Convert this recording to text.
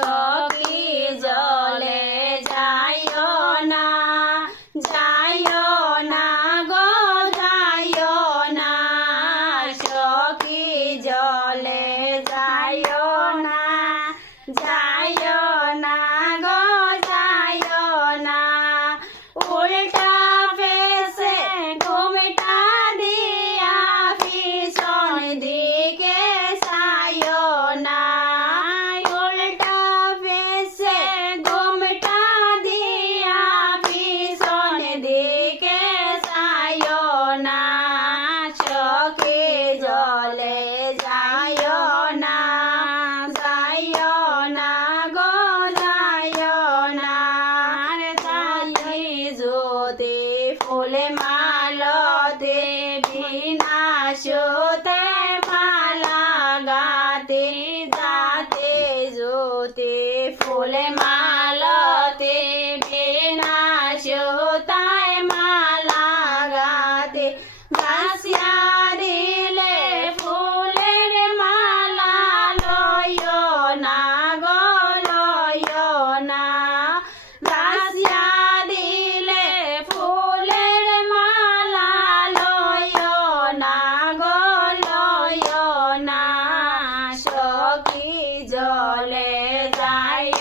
সখী জলে যাইও না, যাইও না গো যাইও না, সখী জলে যাইও না, যাইও না গো যাইও না। উল্টা ফেসে ঘুমটা দিয়া পিছন দিকে চাইও না, উল্টা ফেসে ঘুমটা দিয়া পিছন দিকে চাইও না, সখী জলে যাইও না, যাইও না গো যাইও না। তাই জ্যোতি ফুলে মালতে বিনাশুতে মালা গাতে যাতে, জ্যোতি ফুলে মালতে বিনাশুতায় মালা গাতে, ভাসিয়া দিলে ফুলের মালা লইও না গো লইও না, ভাসিয়া দিলে ফুলের মালা লইও না গো লইও না, সখী জলে যাইও